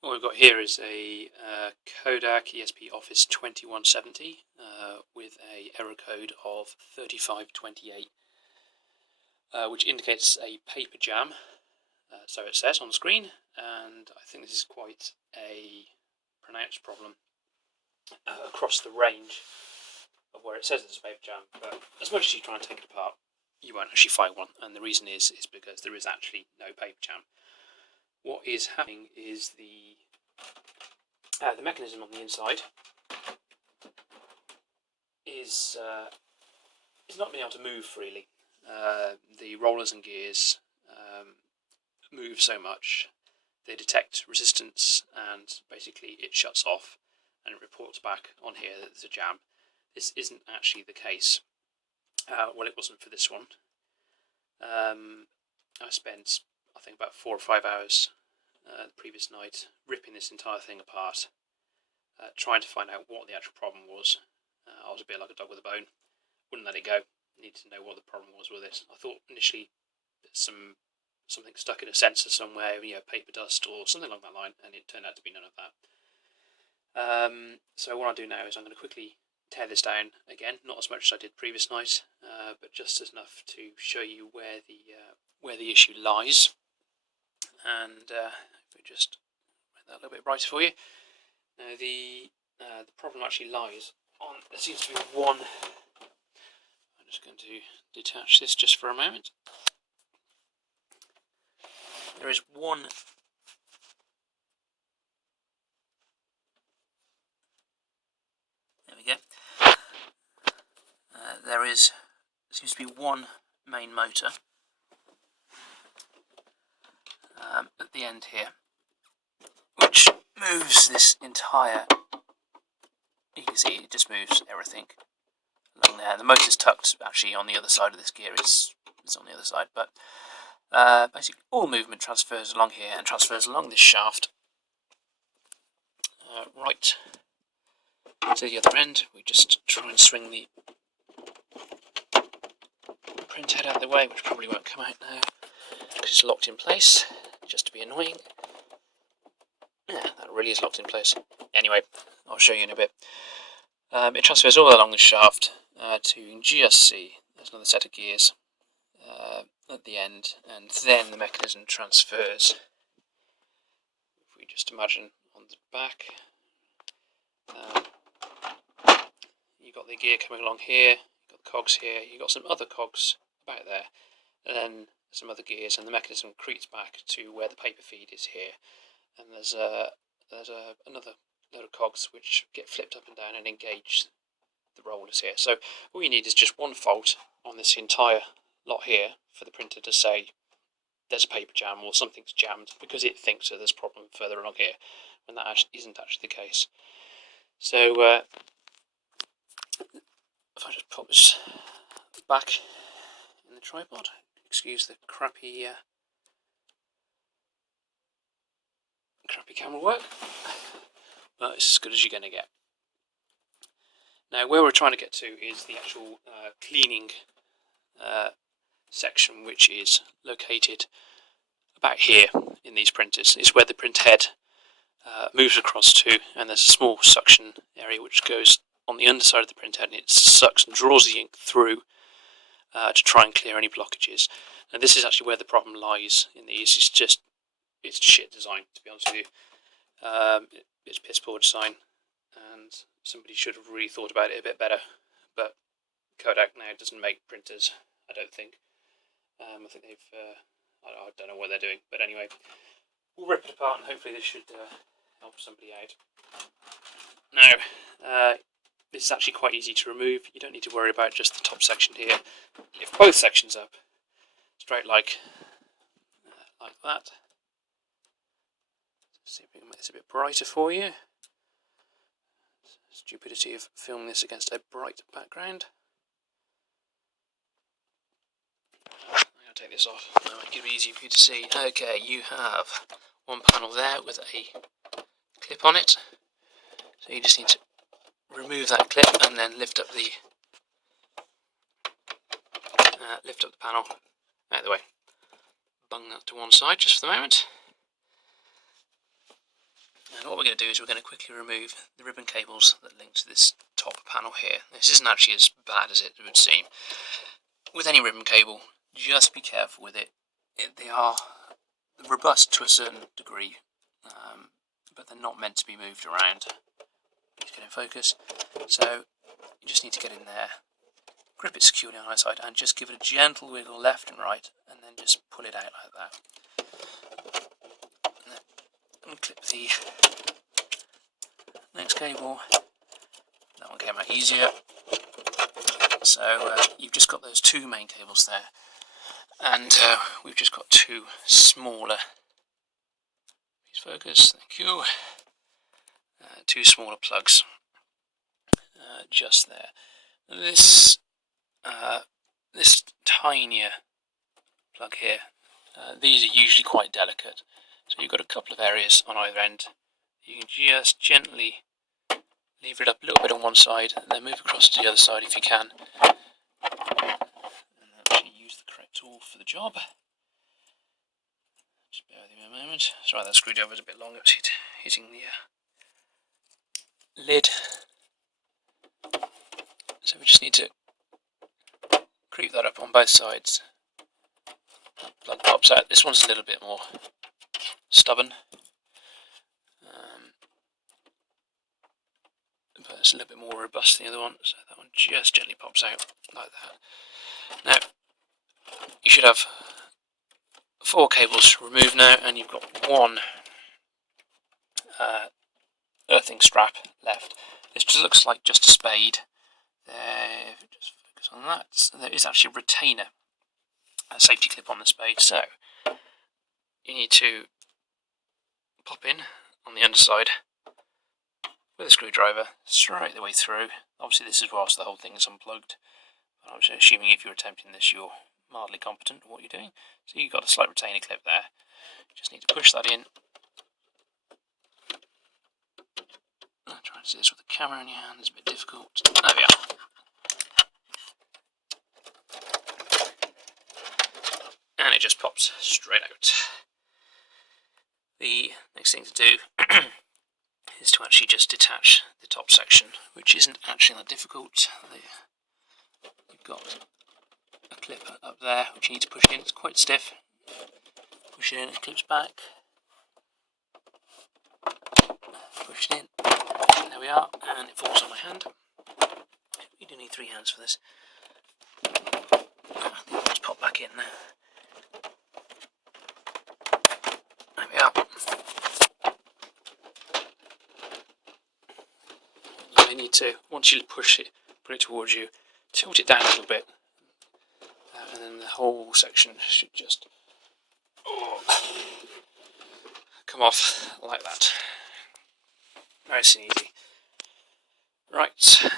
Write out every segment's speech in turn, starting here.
What we've got here is a Kodak ESP Office 2170 with a error code of 3528, which indicates a paper jam. So it says on the screen, and I think this is quite a pronounced problem across the range of where it says it's a paper jam. But as much as you try and take it apart, you won't actually find one, and the reason is because there is actually no paper jam. What is happening is the mechanism on the inside is not being able to move freely. The rollers and gears move so much, they detect resistance, and basically it shuts off and it reports back on here that there's a jam. This isn't actually the case. Well, it wasn't for this one. I spent, I think, about 4 or 5 hours the previous night ripping this entire thing apart, trying to find out what the actual problem was. I was a bit like a dog with a bone, wouldn't let it go. Needed to know what the problem was with it. I thought initially something stuck in a sensor somewhere, paper dust or something along that line, and it turned out to be none of that. So what I'll do now is I'm going to quickly tear this down again, not as much as I did previous night, but just enough to show you where the issue lies. And if we just make that a little bit brighter for you. Now the problem actually lies on, there seems to be one. I'm just going to detach this just for a moment. There is one there we go. There seems to be one main motor at the end here, which moves this entire, you can see it just moves everything along there. The motor's tucked actually on the other side of this gear, it's on the other side, but basically all movement transfers along here and transfers along this shaft right to the other end. We just try and swing the print head out of the way, which probably won't come out now because it's locked in place, just to be annoying. Yeah, that really is locked in place. Anyway, I'll show you in a bit. It transfers all along the shaft to, you can just see there's another set of gears at the end, and then the mechanism transfers. If we just imagine on the back, you've got the gear coming along here, you've got the cogs here, you've got some other cogs about there, and then some other gears, and the mechanism creeps back to where the paper feed is here, and there's another load of cogs which get flipped up and down and engage the rollers here. So all you need is just one fault on this entire lot here for the printer to say there's a paper jam or something's jammed, because it thinks that there's a problem further along here, when that isn't actually the case. So if I just put this back in the tripod, excuse the crappy camera work, but it's as good as you're going to get. Now where we're trying to get to is the actual cleaning section, which is located about here in these printers. It's where the print head moves across to, and there's a small suction area which goes on the underside of the print head, and it sucks and draws the ink through to try and clear any blockages. And this is actually where the problem lies in these. It's shit design, to be honest with you. It's piss poor design, and somebody should have really thought about it a bit better. But Kodak now doesn't make printers, I don't think. I think they've, I don't know what they're doing, but anyway, we'll rip it apart and hopefully this should help somebody out. Now, this is actually quite easy to remove. You don't need to worry about just the top section here. Lift both sections up, straight like that. Let's see if we can make this a bit brighter for you. Stupidity of filming this against a bright background. I'll take this off, that'll make it easier for you to see. Okay, you have one panel there with a clip on it, so you just need to remove that clip and then lift up the panel out of the way. Bung that to one side just for the moment. And what we're going to do is we're going to quickly remove the ribbon cables that link to this top panel here. This isn't actually as bad as it would seem. With any ribbon cable, just be careful with it. They are robust to a certain degree, but they're not meant to be moved around. Just get in focus. So you just need to get in there, grip it securely on either side, and just give it a gentle wiggle left and right, and then just pull it out like that. And clip the next cable. That one came out easier. So you've just got those two main cables there, and we've just got two smaller. Please focus. Thank you. Two smaller plugs just there. This tinier plug here. These are usually quite delicate, so you've got a couple of areas on either end. You can just gently lever it up a little bit on one side, and then move across to the other side if you can. And actually use the correct tool for the job. Just bear with me a moment. Sorry, that screwdriver is a bit long. It was hitting the lid. So we just need to creep that up on both sides. That plug pops out. This one's a little bit more stubborn, but it's a little bit more robust than the other one. So that one just gently pops out like that. Now you should have 4 cables removed now, and you've got one earthing strap left. This just looks like just a spade. There, just focus on that. So there is actually a retainer, a safety clip on the spade. So you need to pop in on the underside with a screwdriver straight the way through. Obviously this is whilst the whole thing is unplugged. I'm assuming if you're attempting this you're mildly competent at what you're doing. So you've got a slight retainer clip there. Just need to push that in. I'm trying to do this with the camera in your hand, it's a bit difficult. There we are. And it just pops straight out. The next thing to do is to actually just detach the top section, which isn't actually that difficult. You've got a clip up there which you need to push in. It's quite stiff. Push it in, it clips back. Push it in. There we are, and it falls on my hand. You do need 3 hands for this. Just pop back in there. There we are. You may need to, once you push it, put it towards you, tilt it down a little bit, and then the whole section should just come off like that. Nice and easy. Right,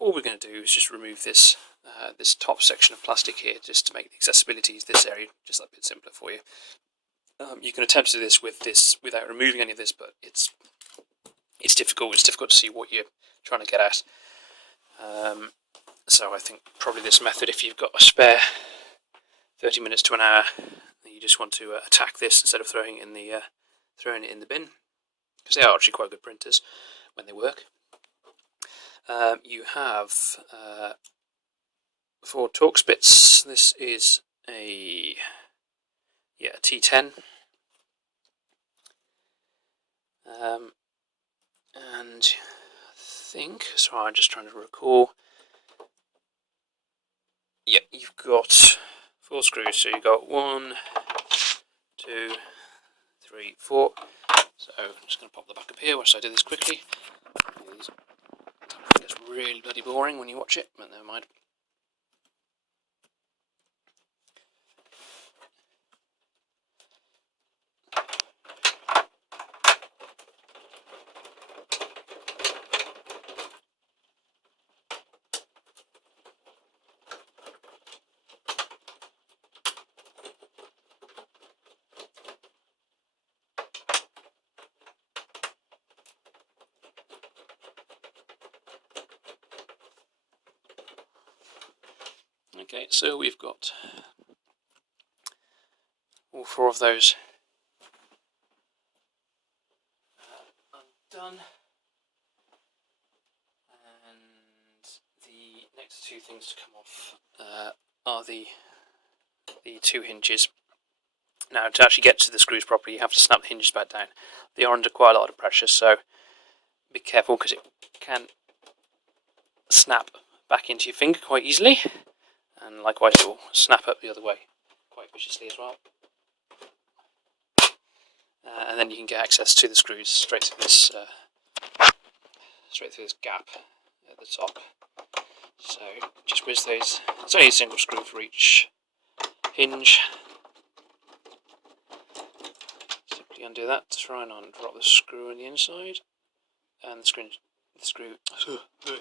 all we're going to do is just remove this this top section of plastic here, just to make the accessibility of this area just that bit simpler for you. You can attempt to do this without removing any of this, but it's difficult. It's difficult to see what you're trying to get at. So I think probably this method, if you've got a spare 30 minutes to an hour, you just want to attack this instead of throwing it in the bin, because they are actually quite good printers when they work. You have 4 Torx bits. This is a T10, and I think, sorry, I'm just trying to recall. Yeah, you've got 4 screws, so you've got 1, 2, 3, 4. So I'm just going to pop the back up here whilst I do this quickly. It's really bloody boring when you watch it, but never mind. Okay, so we've got all 4 of those done. And the next two things to come off are the two hinges. Now, to actually get to the screws properly, you have to snap the hinges back down. They are under quite a lot of pressure, so be careful because it can snap back into your finger quite easily, and likewise it will snap up the other way quite viciously as well. And then you can get access to the screws straight through this gap at the top. So just whiz those. It's only a single screw for each hinge. Simply undo that, try and undrop the screw on the inside, and the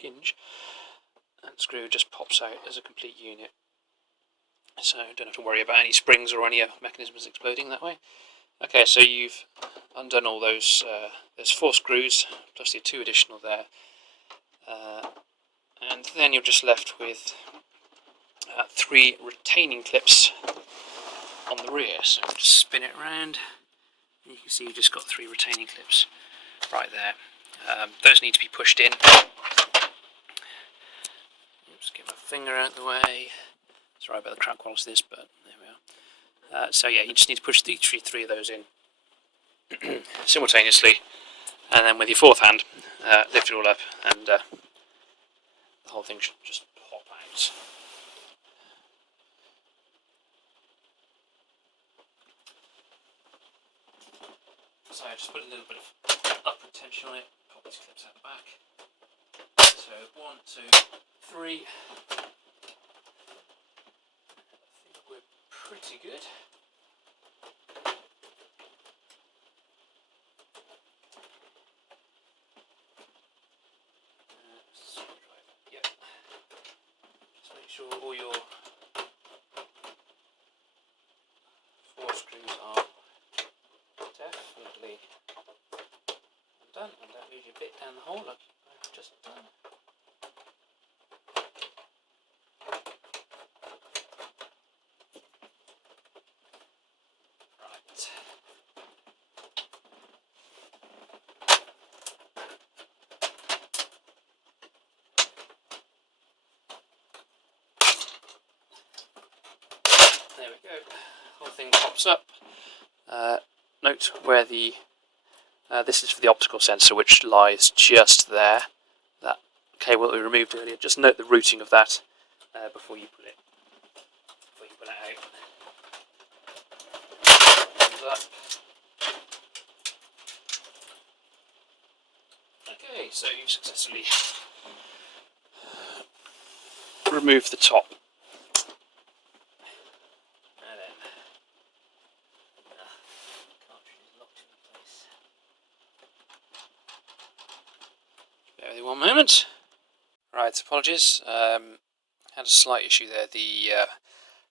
hinge, and the screw just pops out as a complete unit. So don't have to worry about any springs or any mechanisms exploding that way. Okay, so you've undone all those. There's 4 screws plus the 2 additional there, and then you're just left with 3 retaining clips on the rear. So just spin it around, and you can see you've just got 3 retaining clips right there. Those need to be pushed in. Oops, get my finger out of the way. Sorry about the crap quality of this, but there we are. So yeah, you just need to push each 3 of those in simultaneously, and then with your 4th hand, lift it all up, and the whole thing should just pop out. So I just put a little bit of upward tension on it, pop these clips out the back. So 1, 2, 3. I think we're pretty good. Yep. Just make sure all your 4 screws are definitely undone, and don't leave your bit down the hole like I've just done. Right. There we go. The whole thing pops up. Note where the this is for the optical sensor, which lies just there. That cable that we removed earlier. Just note the routing of that before you pull it out. Comes up. Okay, so you've successfully removed the top. Bear with me 1 moment. Right, apologies. Had a slight issue there. The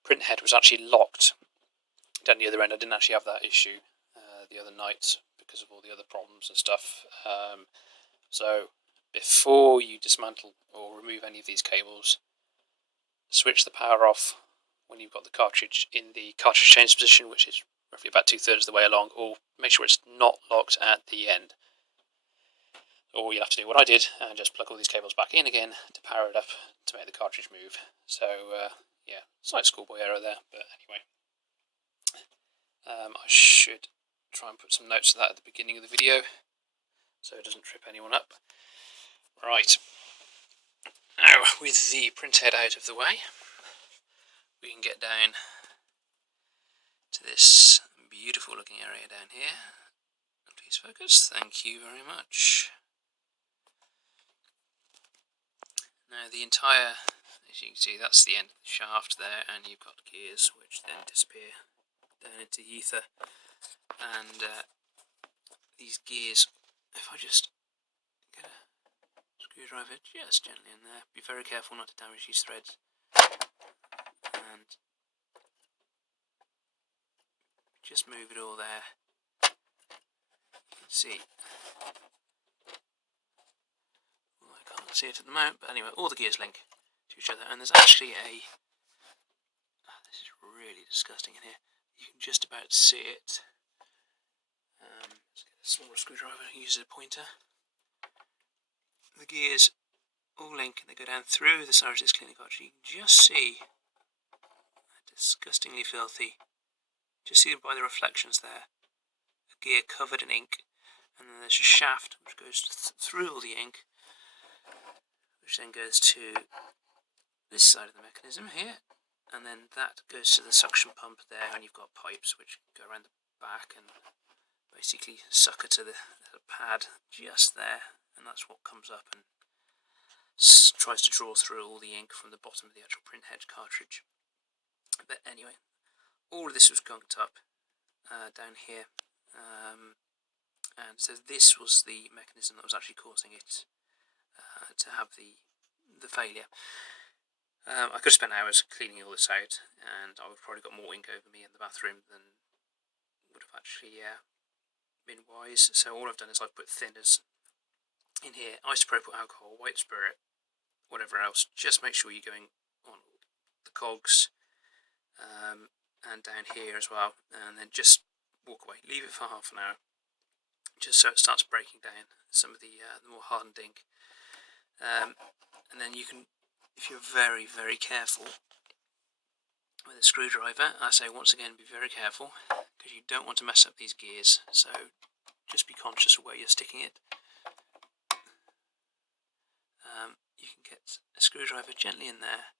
print head was actually locked down the other end. I didn't actually have that issue the other night because of all the other problems and stuff. So before you dismantle or remove any of these cables, switch the power off when you've got the cartridge in the cartridge change position, which is roughly about 2/3 of the way along, or make sure it's not locked at the end. Or you'll have to do what I did and just plug all these cables back in again to power it up to make the cartridge move. So yeah, slight schoolboy error there, but anyway. I should try and put some notes of that at the beginning of the video so it doesn't trip anyone up. Right, now with the printhead out of the way, we can get down to this beautiful looking area down here. Please focus, thank you very much. Now the entire, as you can see, that's the end of the shaft there, and you've got gears which then disappear down into the ether. And these gears, if I just get a screwdriver just gently in there, be very careful not to damage these threads, and just move it all there. You can see, well, I can't see it at the moment, but anyway, all the gears link to each other, and there's actually a, this is really disgusting in here, you can just about see it. Let's get a smaller screwdriver and use a pointer. the gears all link and they go down through the side of this cleaning cartridge. You can just see disgustingly filthy. Just see by the reflections there. A gear covered in ink, and then there's a shaft which goes through all the ink, which then goes to this side of the mechanism here, and then that goes to the suction pump there, and you've got pipes which go around the back and basically sucker to the pad just there, and that's what comes up and tries to draw through all the ink from the bottom of the actual printhead cartridge. But anyway, all of this was gunked up down here, and so this was the mechanism that was actually causing it to have the failure. I could have spent hours cleaning all this out, and I would have probably got more ink over me in the bathroom than would have actually been wise. So all I've done is I've put thinners in here, isopropyl alcohol, white spirit, whatever else. Just make sure you're going on the cogs and down here as well, and then just walk away. Leave it for half an hour, just so it starts breaking down some of the more hardened ink. And then you can, if you're very, very careful with a screwdriver, I say once again, be very careful, because you don't want to mess up these gears, so just be conscious of where you're sticking it. You can get a screwdriver gently in there,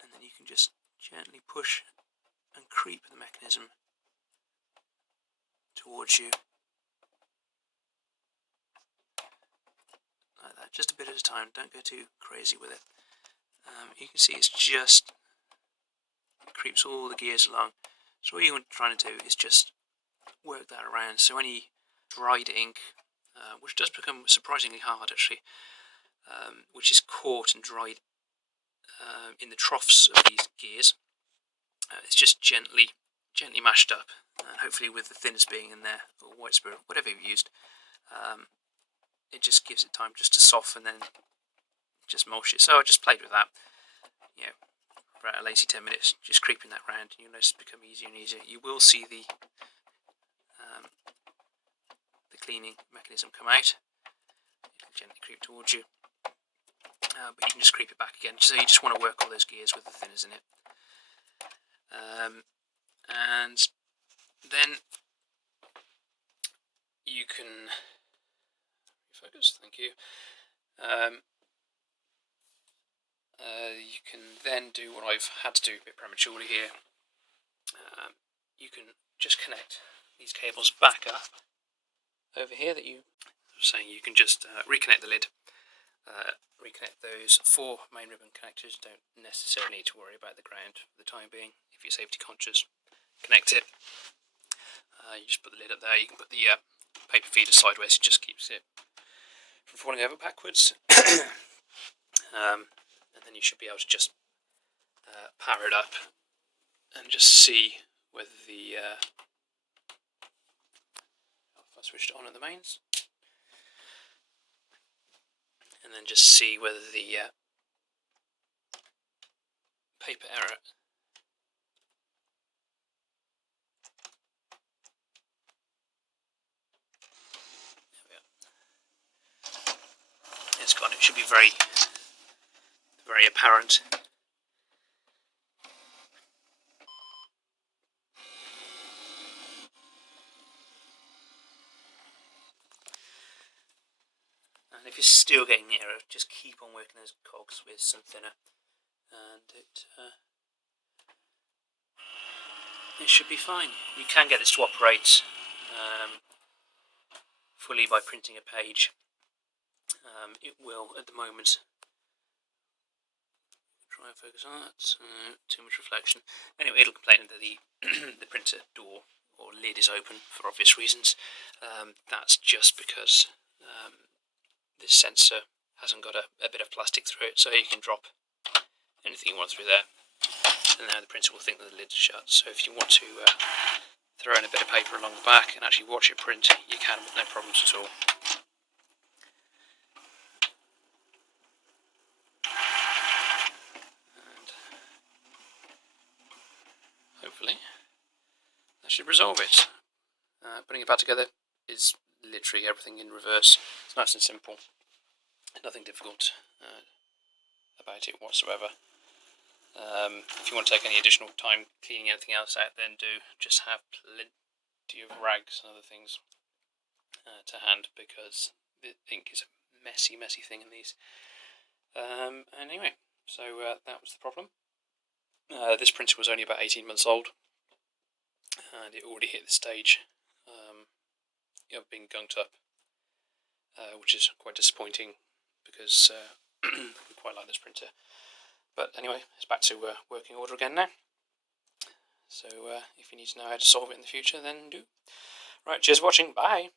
and then you can just gently push and creep the mechanism towards you, like that, just a bit at a time. Don't go too crazy with it. You can see it's just creeps all the gears along. So what you're trying to do is just work that around. So any dried ink, which does become surprisingly hard actually, which is caught and dried in the troughs of these gears, it's just gently mashed up, and hopefully with the thinners being in there, or white spirit, whatever you've used, it just gives it time just to soften and then just mulch it. So I just played with that, you know, for a lazy 10 minutes, just creeping that round, and you'll notice it become easier and easier. You will see the cleaning mechanism come out. It can gently creep towards you, but you can just creep it back again. So you just want to work all those gears with the thinners in it. And then you can focus. Thank you. You can then do what I've had to do a bit prematurely here. You can just connect these cables back up over here. That you were saying, you can just reconnect the lid. Reconnect those 4 main ribbon connectors. You don't necessarily need to worry about the ground for the time being. If you're safety conscious, connect it. You just put the lid up there. You can put the paper feeder sideways. It just keeps it from falling over backwards. And then you should be able to just power it up and just see whether the if I switched it on at the mains, and then just see whether the paper error it's gone. It should be very apparent. And if you're still getting the error, just keep on working those cogs with some thinner, and it should be fine. You can get this to operate fully by printing a page. It will at the moment. Try and focus on that. Too much reflection. Anyway, it'll complain that the the printer door or lid is open for obvious reasons. That's just because this sensor hasn't got a bit of plastic through it, so you can drop anything you want through there, and now the printer will think that the lid's shut. So if you want to throw in a bit of paper along the back and actually watch it print, you can with no problems at all. And hopefully that should resolve it. Putting it back together is literally everything in reverse. It's nice and simple. Nothing difficult about it whatsoever. If you want to take any additional time cleaning anything else out, then do. Just have plenty of rags and other things to hand, because the ink is a messy thing in these. Anyway, so that was the problem. This printer was only about 18 months old, and it already hit the stage of being gunked up, which is quite disappointing, because we quite like this printer. But anyway, it's back to working order again now. So if you need to know how to solve it in the future, then do. Right, cheers for watching, bye!